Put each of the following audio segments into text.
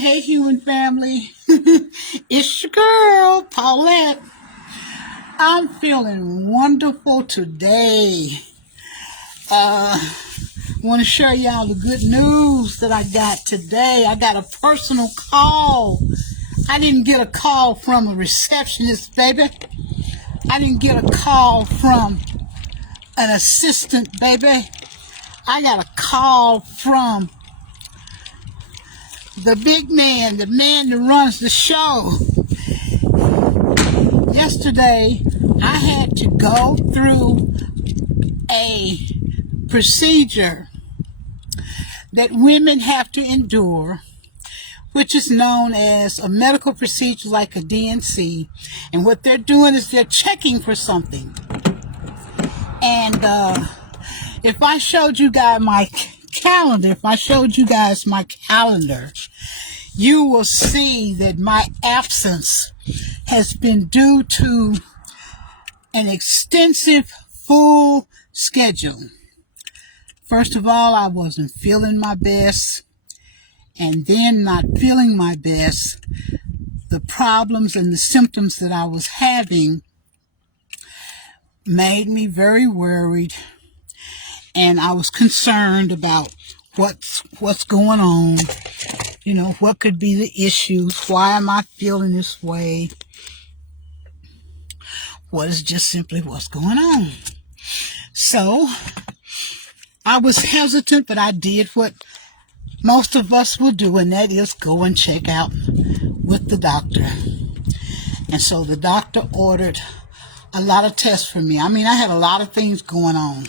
hey, human family. It's your girl, Paulette. I'm feeling wonderful today. I want to share y'all the good news that I got today. I got a personal call. I didn't get a call from a receptionist, baby. I didn't get a call from an assistant, baby. I got a call from the big man, the man that runs the show. Yesterday, I had to go through a procedure that women have to endure, which is known as a medical procedure like a DNC. And what they're doing is they're checking for something. And if I showed you guys my calendar, you will see that my absence has been due to an extensive full schedule. First of all, I wasn't feeling my best, and then not feeling my best, the problems and the symptoms that I was having made me very worried, and I was concerned about what's going on. You know, what could be the issues? Why am I feeling this way? What is just simply what's going on? So, I was hesitant, but I did what most of us will do, and that is go and check out with the doctor. And so the doctor ordered a lot of tests for me. I mean, I had a lot of things going on.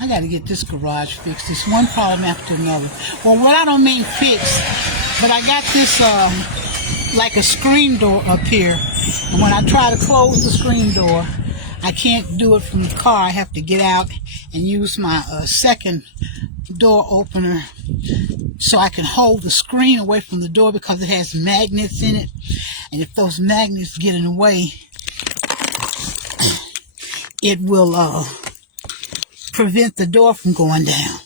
I got to get this garage fixed. It's one problem after another. Well, what I don't mean fixed, but I got this like a screen door up here. And when I try to close the screen door, I can't do it from the car. I have to get out and use my second door opener so I can hold the screen away from the door because it has magnets in it. And if those magnets get in the way, it will prevent the door from going down.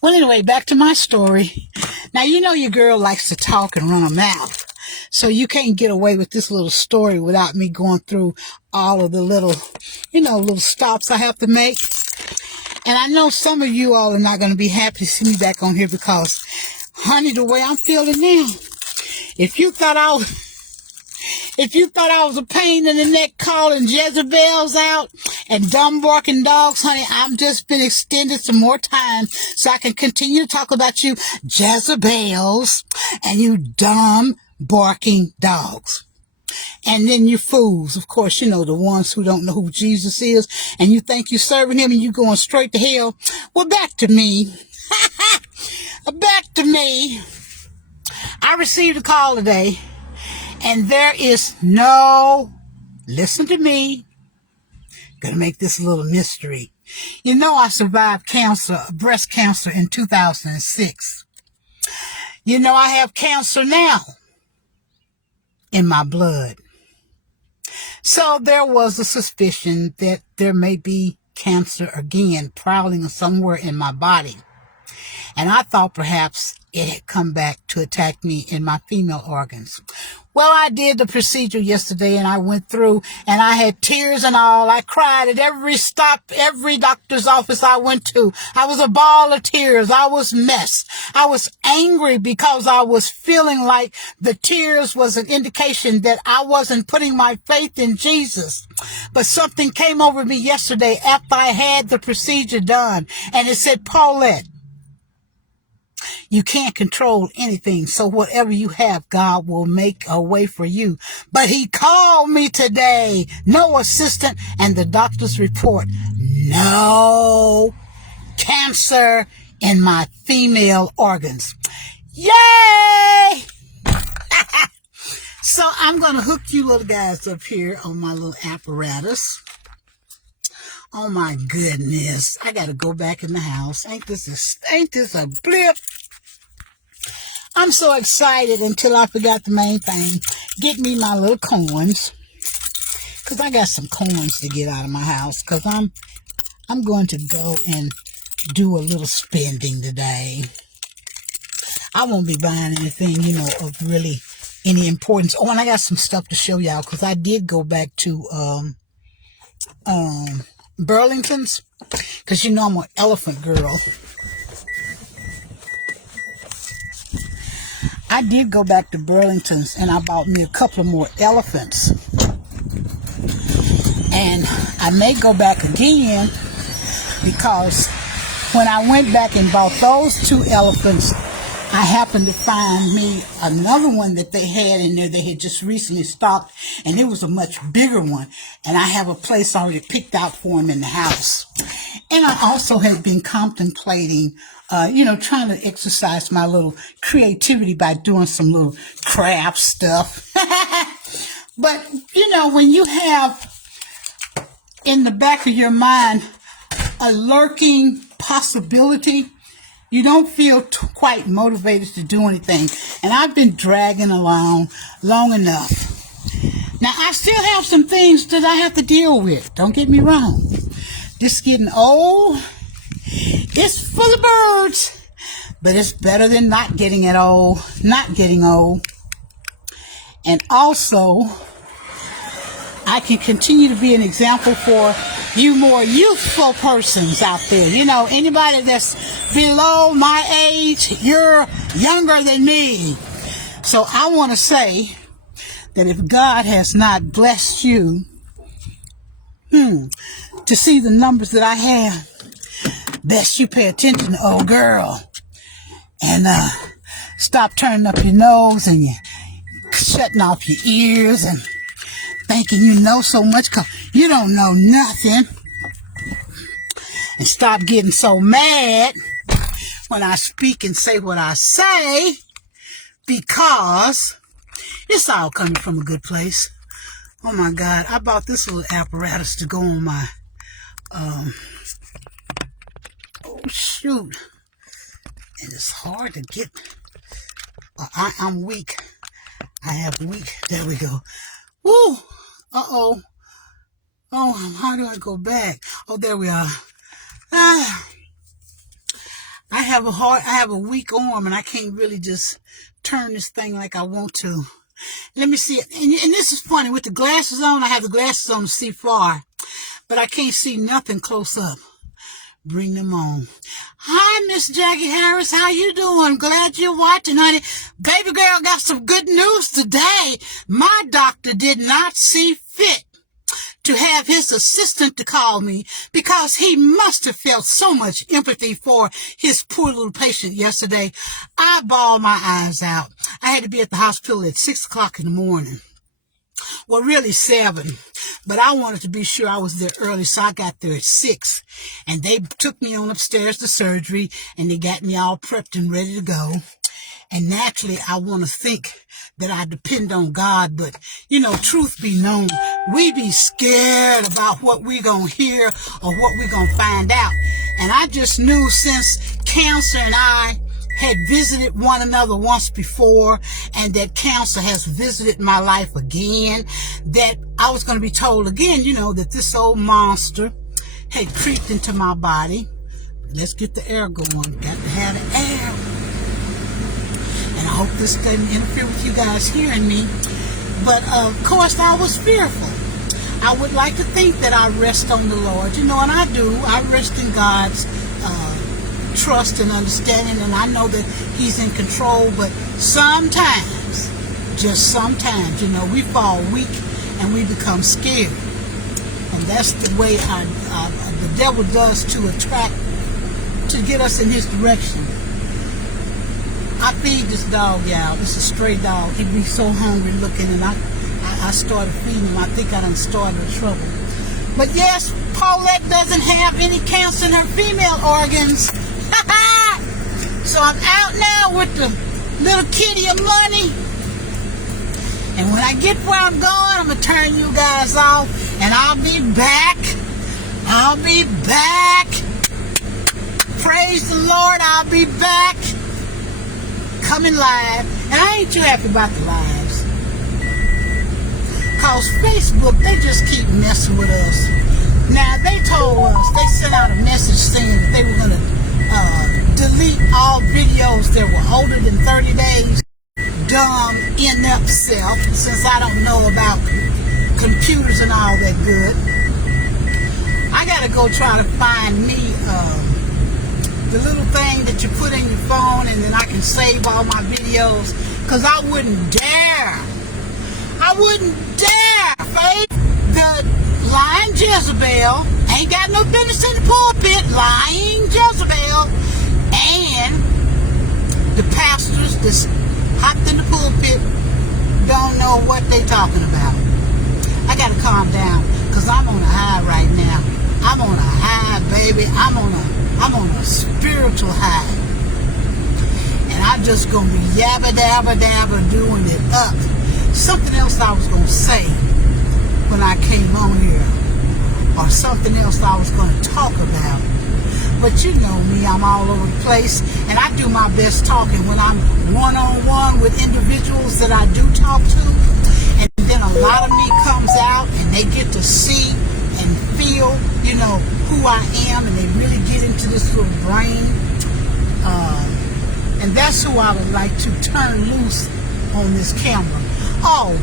Well, anyway, back to my story. Now, you know your girl likes to talk and run her mouth. So you can't get away with this little story without me going through all of the little stops I have to make. And I know some of you all are not going to be happy to see me back on here because, honey, the way I'm feeling now, if you thought I was a pain in the neck calling Jezebels out and dumb barking dogs, honey, I've just been extended some more time so I can continue to talk about you Jezebels and you dumb barking dogs. And then you fools, of course, you know, the ones who don't know who Jesus is and you think you're serving him and you going straight to hell. Well, back to me. Back to me. I received a call today. And there is no, listen to me, gonna make this a little mystery. You know I survived breast cancer in 2006. You know I have cancer now in my blood. So there was a suspicion that there may be cancer again prowling somewhere in my body. And I thought perhaps it had come back to attack me in my female organs. Well, I did the procedure yesterday and I went through and I had tears and all. I cried at every stop, every doctor's office I went to. I was a ball of tears. I was messed. I was angry because I was feeling like the tears was an indication that I wasn't putting my faith in Jesus. But something came over me yesterday after I had the procedure done and it said, Paulette, you can't control anything, so whatever you have, God will make a way for you. But he called me today, no assistant, and the doctor's report, no cancer in my female organs. Yay! So I'm going to hook you little guys up here on my little apparatus. Oh my goodness, I got to go back in the house. Ain't this a blip? I'm so excited until I forgot the main thing. Get me my little coins. Because I got some coins to get out of my house. Because I'm going to go and do a little spending today. I won't be buying anything, you know, of really any importance. Oh, and I got some stuff to show y'all because I did go back to Burlington's because, you know, I'm an elephant girl. I did go back to Burlington's and I bought me a couple of more elephants. And I may go back again because when I went back and bought those 2 elephants, I happened to find me another one that they had in there. They had just recently stocked, and it was a much bigger one. And I have a place already picked out for him in the house. And I also had been contemplating, you know, trying to exercise my little creativity by doing some little craft stuff. But, you know, when you have in the back of your mind a lurking possibility, you don't feel quite motivated to do anything. And I've been dragging along long enough. Now, I still have some things that I have to deal with. Don't get me wrong. This getting old, it's for the birds. But it's better than not getting old. And also, I can continue to be an example for you more youthful persons out there. You know, anybody that's below my age, you're younger than me. So I want to say that if God has not blessed you to see the numbers that I have, best you pay attention, old girl, and stop turning up your nose and you shutting off your ears and thinking you know so much because you don't know nothing. And stop getting so mad when I speak and say what I say, because it's all coming from a good place. Oh my God, I bought this little apparatus to go on my, oh shoot. And it's hard to get, I'm weak. I have weak, there we go. Woo! Uh-oh. Oh, how do I go back? Oh, there we are. I have a weak arm and I can't really just turn this thing like I want to. Let me see. And this is funny. With the glasses on, I have the glasses on to see far, but I can't see nothing close up. Bring them on. Hi, Miss Jackie Harris. How you doing? Glad you're watching, honey. Baby girl got some good news today. My doctor did not see fit to have his assistant to call me because he must have felt so much empathy for his poor little patient yesterday. I bawled my eyes out. I had to be at the hospital at 6 o'clock in the morning. Well, really 7, but I wanted to be sure I was there early, so I got there at 6. And they took me on upstairs to surgery, and they got me all prepped and ready to go. And naturally, I want to think that I depend on God, but, you know, truth be known, we be scared about what we're going to hear or what we're going to find out. And I just knew since cancer and I had visited one another once before, and that cancer has visited my life again, that I was going to be told again, you know, that this old monster had creeped into my body. Let's get the air going. Got to have the air. And I hope this doesn't interfere with you guys hearing me. But of course, I was fearful. I would like to think that I rest on the Lord, you know, and I do. I rest in God's trust and understanding, and I know that He's in control, but sometimes, just sometimes, you know, we fall weak and we become scared. And that's the way the devil does to get us in his direction. I feed this dog, y'all. It's a stray dog. He be so hungry looking, and I started feeding him. I think I done started trouble. But yes, Paulette doesn't have any cancer in her female organs. So I'm out now with the little kitty of money. And when I get where I'm going, I'm going to turn you guys off. And I'll be back. I'll be back. Praise the Lord, I'll be back. Coming live. And I ain't too happy about the lives. Because Facebook, they just keep messing with us. Now, they told us, they sent out a message saying that they were going to delete all videos that were older than 30 days. Dumb, inept self, since I don't know about computers and all that good. I gotta go try to find me the little thing that you put in your phone, and then I can save all my videos, because I wouldn't dare, Faith, the lying Jezebel, ain't got no business in the pulpit, lying Jezebel, and the pastors that hopped in the pulpit don't know what they talking about. I gotta calm down, because I'm on a high right now. I'm on a high, baby. I'm on a spiritual high. And I'm just going to be yabba dabba dabba doing it up. Something else I was going to say when I came on here, or something else I was going to talk about. But you know me, I'm all over the place, and I do my best talking when I'm one-on-one with individuals that I do talk to. And then a lot of me comes out, and they get to see and feel, you know, who I am, and they really get into this little brain. And that's who I would like to turn loose on this camera. Oh,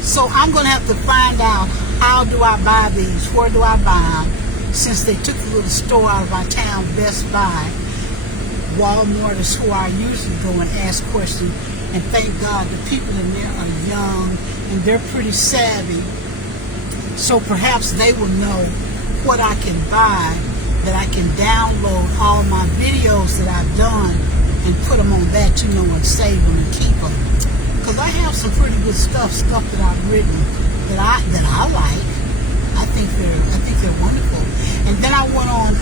so I'm going to have to find out, how do I buy these? Where do I buy them? Since they took the little store out of our town, Best Buy. Walmart is who I usually go and ask questions. And thank God the people in there are young, and they're pretty savvy. So perhaps they will know what I can buy, that I can download all my videos that I've done and put them on that, you know, and save them and keep them. Because I have some pretty good stuff that I've written that I like. I think they're wonderful. And then I went on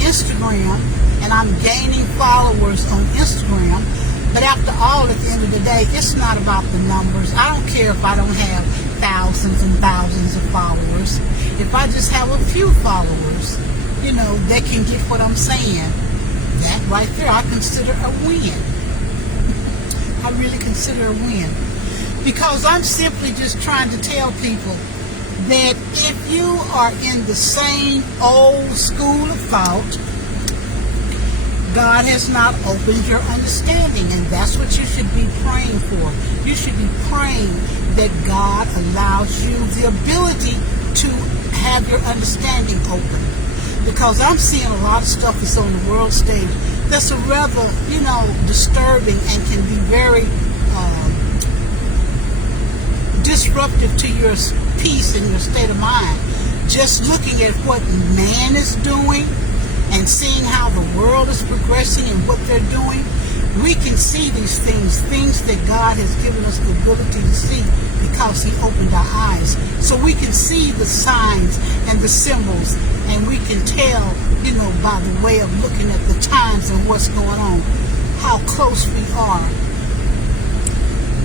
Instagram, and I'm gaining followers on Instagram. But after all, at the end of the day, it's not about the numbers. I don't care if I don't have thousands and thousands of followers. If I just have a few followers, you know, they can get what I'm saying. That right there, I consider a win. I really consider a win. Because I'm simply just trying to tell people that if you are in the same old school of thought, God has not opened your understanding, and that's what you should be praying for. You should be praying that God allows you the ability to have your understanding open. Because I'm seeing a lot of stuff that's on the world stage that's a rather, you know, disturbing and can be very disruptive to your peace and your state of mind. Just looking at what man is doing and seeing how the world is progressing and what they're doing, we can see these things that God has given us the ability to see because He opened our eyes. So we can see the signs and the symbols, and we can tell, you know, by the way of looking at the times and what's going on, how close we are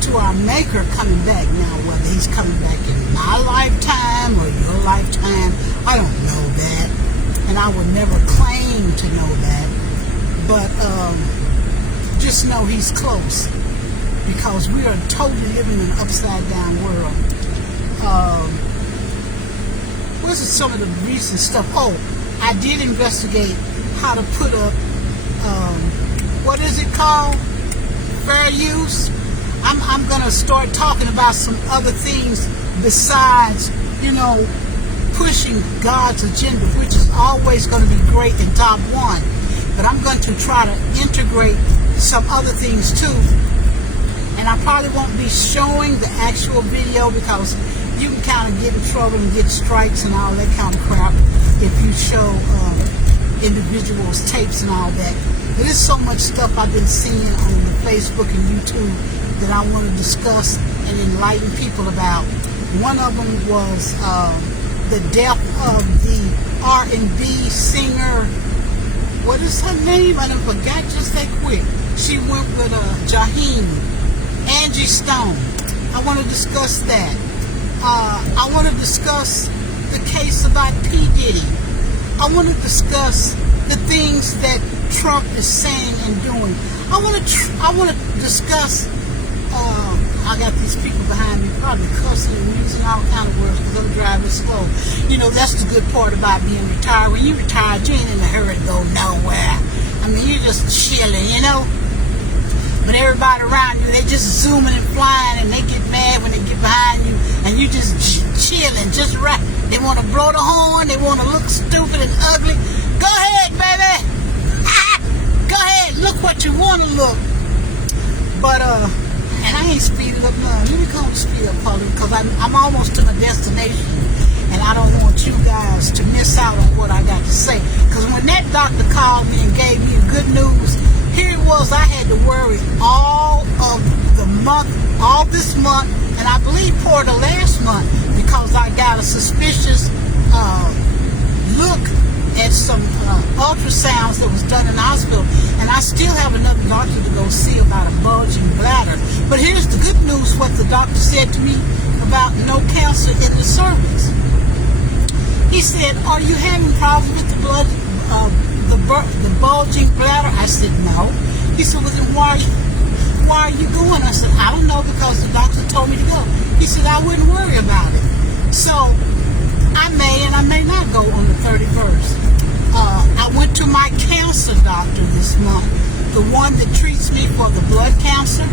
to our Maker coming back. Now, whether He's coming back in my lifetime or your lifetime, I don't know that. And I would never claim to know that. But just know He's close. Because we are totally living in an upside down world. What's some of the recent stuff? Oh, I did investigate how to put up, what is it called? Fair use. I'm going to start talking about some other things besides, you know, pushing God's agenda, which is always going to be great and top one. But I'm going to try to integrate some other things too. And I probably won't be showing the actual video because you can kind of get in trouble and get strikes and all that kind of crap if you show individuals tapes and all that. But there's so much stuff I've been seeing on the Facebook and YouTube that I want to discuss and enlighten people about. One of them was the death of the R&B singer. What is her name? I done forgot just that quick. She went with Jaheim, Angie Stone. I want to discuss that. I want to discuss the case about P. Diddy. I want to discuss the things that Trump is saying and doing. I want to discuss. I got these people behind me probably cussing and using all kind of words because I'm driving slow. You know, that's the good part about being retired. When you retired, you ain't in a hurry to go nowhere. I mean, you're just chilling, you know. But everybody around you, they just zooming and flying, and they get mad when they get behind you, and you just chilling, just right. They want to blow the horn, they want to look stupid and ugly. Go ahead, baby. Go ahead, look what you want to look. But and I ain't speeding up none. Let me come speed up, Polly, because I'm almost to my destination, and I don't want you guys to miss out on what I got to say. Because when that doctor called me and gave me good news, here it was, I had to worry all of the month, all this month, and I believe part of last month, because I got a suspicious look at some ultrasounds that was done in the hospital, and I still have another doctor to go see about a bulging bladder. But here's the good news, what the doctor said to me about no cancer in the cervix. He said, are you having problems with the blood, the bulging bladder? I said, no. He said, well, then why are you going? I said, I don't know, because the doctor told me to go. He said, I wouldn't worry about it. So I may and I may not go on the 31st. I went to my cancer doctor this month, the one that treats me for the blood cancer,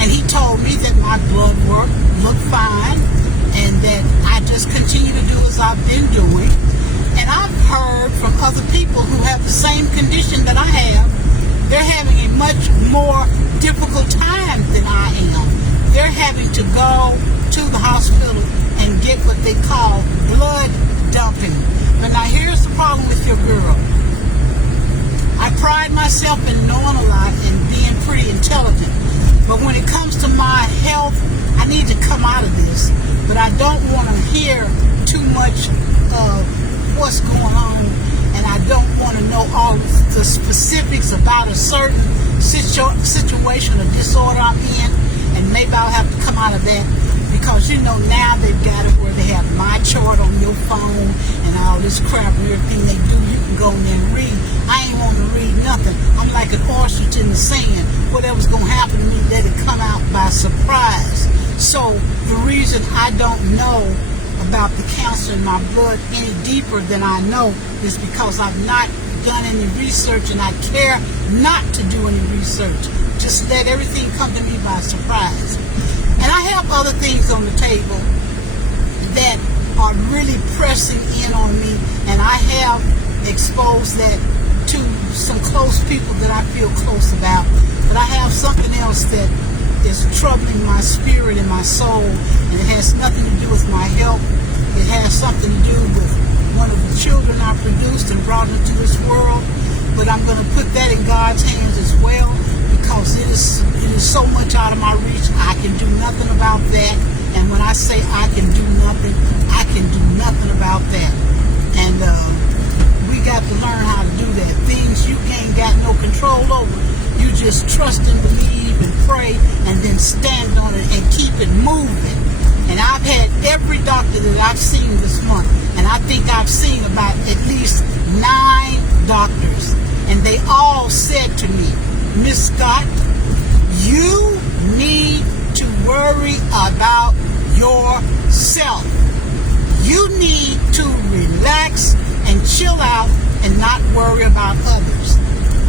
and he told me that my blood work looked fine and that I just continue to do as I've been doing. And I've heard from other people who have the same condition that I have. They're having a much more difficult time than I am. They're having to go to the hospital and get what they call blood dumping. But now here's the problem with your girl. I pride myself in knowing a lot and being pretty intelligent. But when it comes to my health, I need to come out of this. But I don't want to hear too much of what's going on, and I don't want to know all the specifics about a certain situation or disorder I'm in, and maybe I'll have to come out of that, because you know now they've got it where they have my chart on your phone and all this crap and everything they do, you can go in there and read. I ain't want to read nothing. I'm like an ostrich in the sand. Whatever's going to happen to me, let it come out by surprise. So the reason I don't know about the cancer in my blood any deeper than I know is because I've not done any research, and I care not to do any research. Just let everything come to me by surprise. And I have other things on the table that are really pressing in on me, and I have exposed that to some close people that I feel close about. But I have something else that is troubling my spirit and my soul, and it has nothing to do with my health. It has something to do with one of the children I produced and brought into this world. But I'm going to put that in God's hands as well, because it is so much out of my reach. I can do nothing about that. And when I say I can do nothing, I can do nothing about that. And we got to learn how to do that. Things you ain't got no control over, you just trust and believe and pray, and then stand on it and keep it moving. And I've had every doctor that I've seen this month, and I think I've seen about at least 9 doctors, and they all said to me, Miss Scott, you need to worry about yourself. You need to relax and chill out and not worry about others.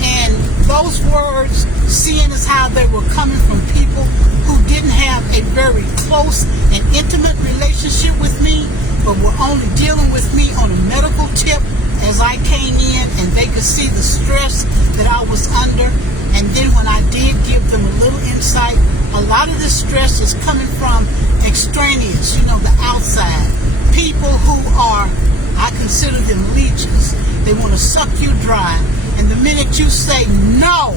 And those words, seeing as how they were coming from people who didn't have a very close and intimate relationship with me, but were only dealing with me on a medical tip as I came in, and they could see the stress that I was under. And then when I did give them a little insight, a lot of this stress is coming from extraneous, the outside. People who are, I consider them leeches. They want to suck you dry. And the minute you say no,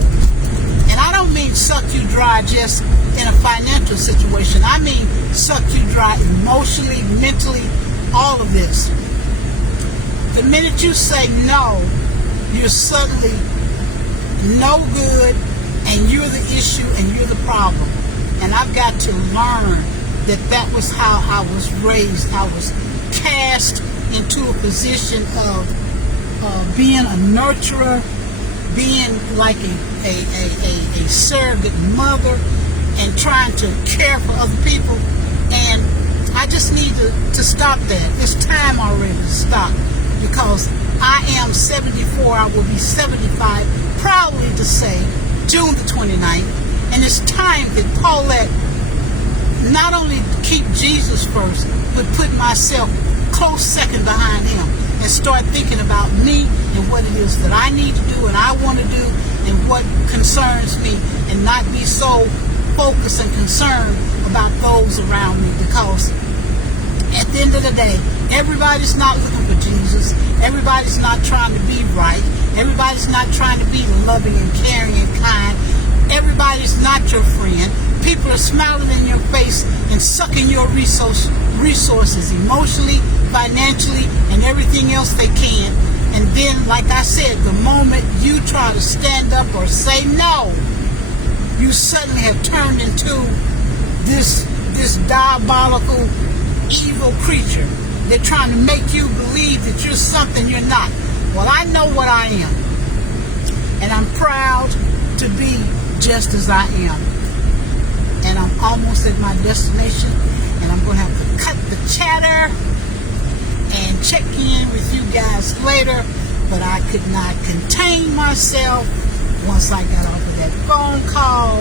and I don't mean suck you dry just in a financial situation. I mean suck you dry emotionally, mentally, all of this. The minute you say no, you're suddenly no good, and you're the issue and you're the problem. And I've got to learn that that was how I was raised. I was cast into a position of being a nurturer, being like a surrogate mother, and trying to care for other people. And I just need to stop that. It's time already to stop, because I am 74. I will be 75 proudly to say June the 29th, and it's time that Paulette not only keep Jesus first, but put myself close second behind him and start thinking about me and what it is that I need to do and I want to do and what concerns me, and not be so focused and concerned about those around me, because at the end of the day, everybody's not looking for Jesus. Everybody's not trying to be right. Everybody's not trying to be loving and caring and kind. Everybody's not your friend. People are smiling in your face and sucking your resources emotionally, financially, and everything else they can. And then, like I said, the moment you try to stand up or say no, you suddenly have turned into this diabolical, evil creature. They're trying to make you believe that you're something you're not. Well, I know what I am, and I'm proud to be just as I am. And I'm almost at my destination, and I'm going to have to cut the chatter and check in with you guys later. But I could not contain myself once I got off of that phone call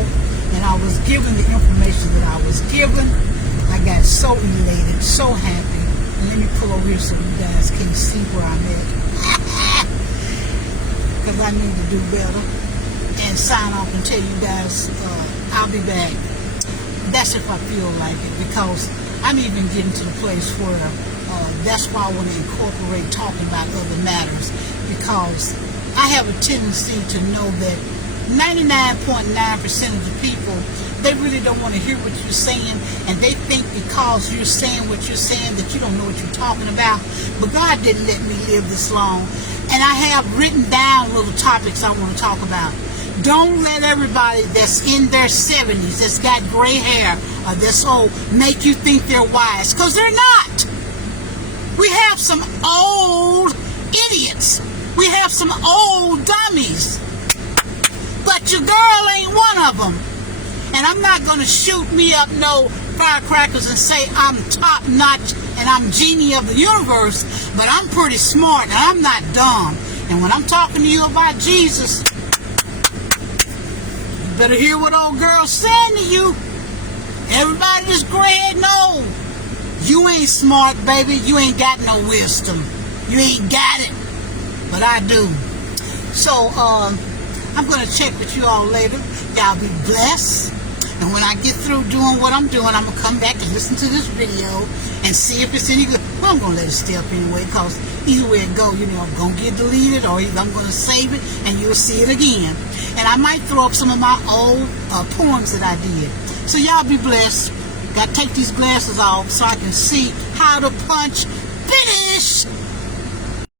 and I was given the information that I was given. I got so elated, so happy. And let me pull over here so you guys can see where I'm at, because I need to do better and sign off and tell you guys I'll be back. That's if I feel like it, because I'm even getting to the place where that's why I want to incorporate talking about other matters, because I have a tendency to know that 99.9% of the people, they really don't want to hear what you're saying, and they think because you're saying what you're saying that you don't know what you're talking about. But God didn't let me live this long, and I have written down little topics I want to talk about. Don't let everybody that's in their 70s, that's got gray hair, or that's old, make you think they're wise, because they're not. We have some old idiots. We have some old dummies. But your girl ain't one of them. And I'm not going to shoot me up no firecrackers and say I'm top notch and I'm genie of the universe, but I'm pretty smart and I'm not dumb. And when I'm talking to you about Jesus, you better hear what old girl's saying to you. Everybody that's gray-headed know you ain't smart, baby. You ain't got no wisdom. You ain't got it. But I do. So, I'm going to check with you all later. Y'all be blessed. And when I get through doing what I'm doing, I'm going to come back and listen to this video and see if it's any good. Well, I'm going to let it stay up anyway, because either way it go, you know, I'm going to get deleted, or either I'm going to save it and you'll see it again. And I might throw up some of my old poems that I did. So y'all be blessed. Got to take these glasses off so I can see how to punch finish.